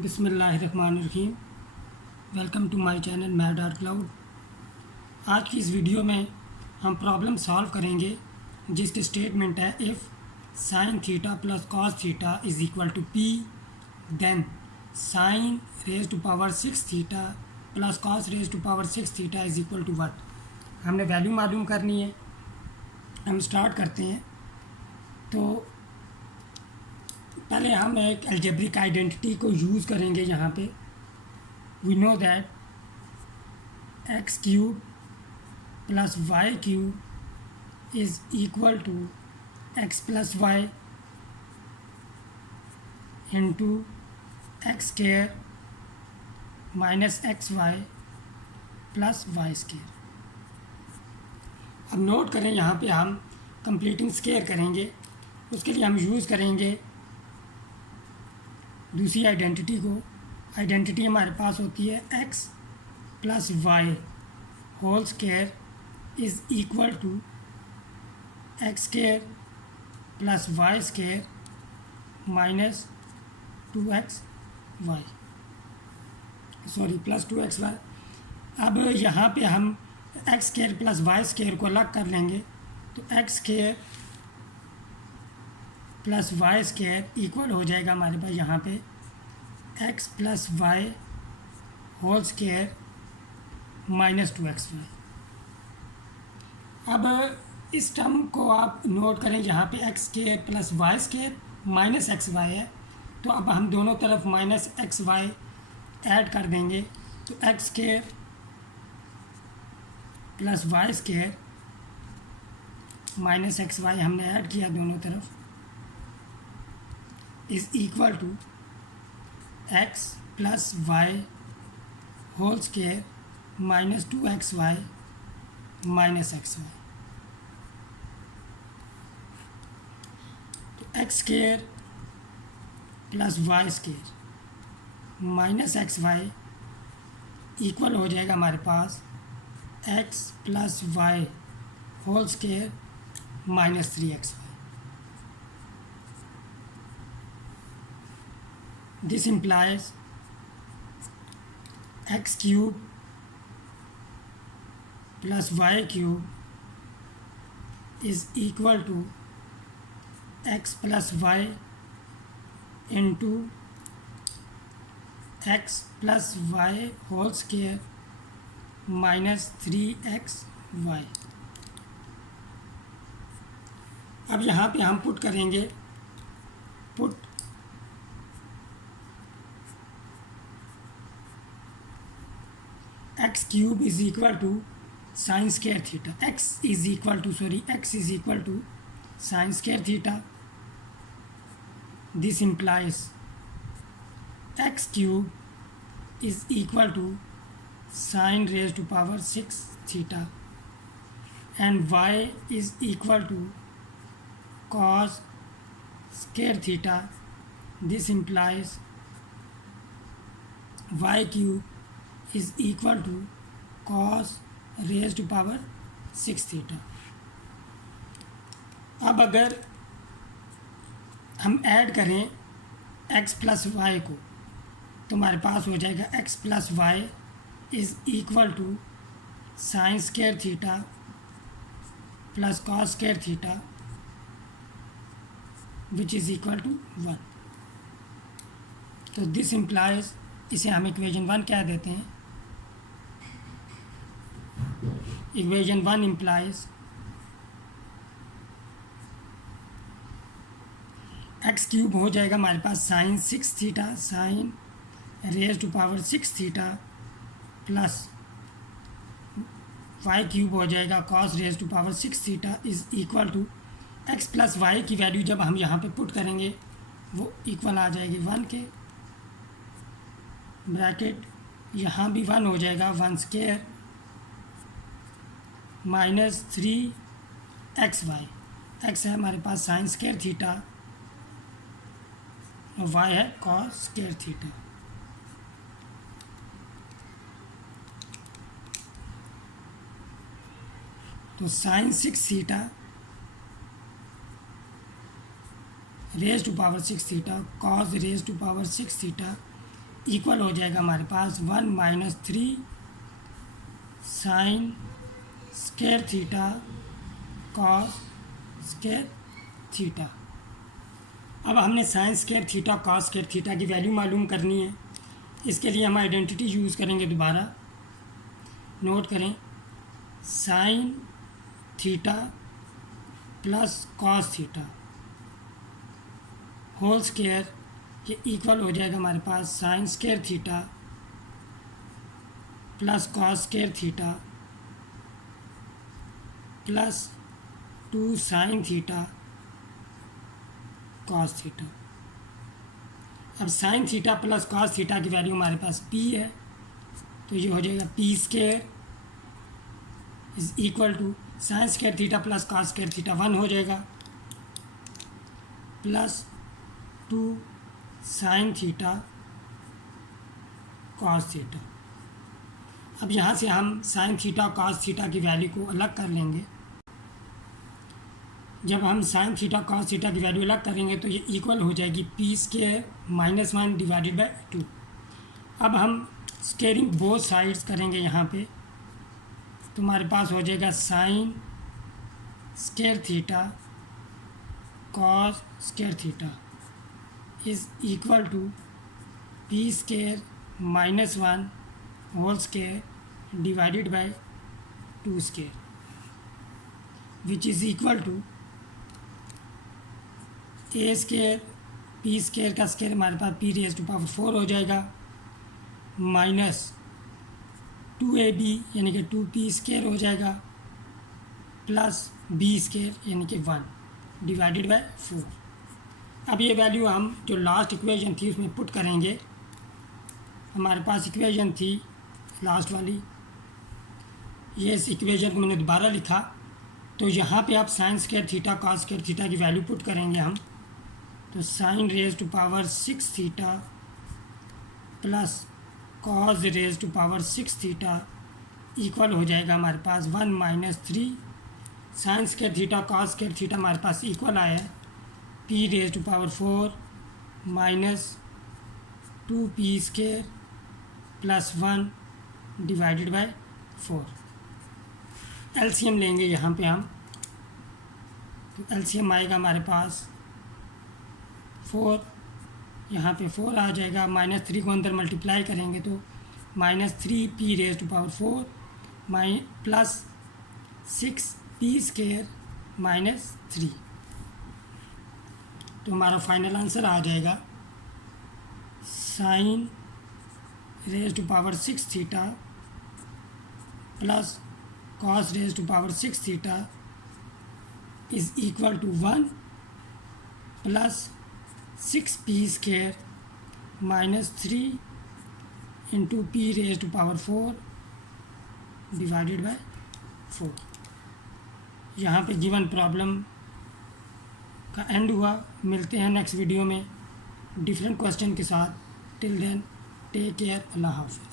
बिस्मिल्लाहिर्रहमानिर्रहीम। Welcome to my channel math dot cloud. आज की इस वीडियो में हम प्रॉब्लम सॉल्व करेंगे जिसकी स्टेटमेंट है if sine theta plus cos theta is equal to P, then sine raise to power 6 theta plus cos raise to power 6 theta is equal to what. हमने value मालूम करनी है। हम स्टार्ट करते हैं। तो पहले हम एक अलजेब्रिक आइडेंटिटी को यूज़ करेंगे। यहाँ पे we know that X cube plus Y cube is equal to x plus Y into X square minus x Y plus Y square. अब नोट करें, यहाँ पे हम कंप्लीटिंग स्क्वायर करेंगे। उसके लिए हम यूज़ करेंगे दूसरी आइडेंटिटी को। आइडेंटिटी हमारे पास होती है X plus Y whole square is equal to X square plus Y square minus 2x Y, sorry plus 2x Y. अब यहाँ पे हम X square plus Y square को अलग कर लेंगे। तो x square plus Y square equal हो जाएगा हमारे पास यहाँ पे X plus Y whole square minus 2x Y. अब इस टर्म को आप नोट करें, यहाँ पे X square plus Y square minus x Y है। तो अब हम दोनों तरफ माइनस एक्स वाई ऐड कर देंगे। तो x square plus Y square minus x y हमने ऐड किया दोनों तरफ is equal to x plus Y whole square minus 2x y minus x y. तो x square plus Y square minus x y equal हो जाएगा हमारे पास x plus Y whole square minus 3x y. This implies x cube plus y cube is equal to x plus y into x plus y whole square minus 3xy। अब यहाँ पे हम put करेंगे, put X cube is equal to sine square theta, X is equal to sine square theta. This implies X cube is equal to sine raise to power 6 theta and Y is equal to cos square theta. This implies Y cube is equal to cos raise to power 6 theta. अब अगर हम add करें x plus Y को, तो हमारे पास हो जाएगा x plus Y is equal to sine square theta plus cos square theta which is equal to 1। तो दिस इम्प्लाइज, इसे हम इक्वेशन 1 कह देते हैं। इक्वेशन 1 इम्प्लाइज एक्स क्यूब हो जाएगा हमारे पास sine 6 theta, sine raise to power 6 theta plus Y cube हो जाएगा cos raise to power 6 theta is equal to x plus Y की वैल्यू जब हम यहाँ पे पुट करेंगे वो इक्वल आ जाएगी 1 के। ब्रैकेट यहाँ भी 1 हो जाएगा, 1 square minus 3x Y. X है हमारे पास साइन स्क्वायर थीटा और वाई है कॉस स्क्वायर थीटा। तो sine 6 theta raise to power 6 theta cos raise to power 6 theta equal हो जाएगा हमारे पास 1 minus 3 sine square theta cos square theta. अब हमने sine square theta cos square theta की वैल्यू मालूम करनी है। इसके लिए हम आइडेंटिटी यूज़ करेंगे। दोबारा नोट करें, sine theta plus cos theta whole square ये इक्वल हो जाएगा हमारे पास sine square theta plus cos square theta plus 2 sine theta cos theta. अब sine theta plus cos theta की वैल्यू हमारे पास p है, तो ये हो जाएगा p square is equal to sine square theta plus cos square theta 1 हो जाएगा plus 2 sine theta cos theta. अब यहाँ से हम साइन थीटा कॉस थीटा की वैल्यू को अलग कर लेंगे। जब हम साइन थीटा कॉस थीटा की वैल्यू अलग करेंगे तो ये इक्वल हो जाएगी p square minus 1 divided by 2। अब हम स्क्वेयरिंग बोथ साइड्स करेंगे यहाँ पे, तो हमारे पास हो जाएगा sine square theta cos square theta is equal to p square minus 1 whole square divided by 2 square which is equal to a square p square का स्क्वायर हमारे पास p रेज़ टू पावर 4 हो जाएगा माइनस 2ab यानी कि 2p square हो जाएगा plus b square यानी कि 1 डिवाइडेड बाय 4। अब ये वैल्यू हम जो लास्ट इक्वेशन थी उसमें पुट करेंगे। हमारे पास इक्वेशन थी लास्ट वाली, ये इस इक्वेशन को मैंने दोबारा लिखा, तो यहाँ पे आप sine square theta cos square theta की वैल्यू पुट करेंगे हम, तो sine raise to power 6 theta plus cos raise to power 6 theta equal हो जाएगा हमारे पास 1 minus 3 sine square theta cos square theta हमारे पास इक्वल आया है p raise to power 4 minus 2p square plus 1 divided by 4। LCM लेंगे यहाँ पे हम, तो एलसीएम आएगा हमारे पास 4, यहाँ पे 4 आ जाएगा, माइनस 3 को अंदर मल्टीप्लाई करेंगे तो minus 3p raise to power 4 plus 6p square minus 3, तो हमारा फाइनल आंसर आ जाएगा sine raise to power 6 theta plus cos raise to power 6 theta is equal to 1 plus 6p square minus 3 into p raise to power 4 divided by 4। यहाँ पे given problem का and हुआ। मिलते हैं नेक्स्ट वीडियो में different question के साथ। Till then take care, अल्लाह हाफ़िज़।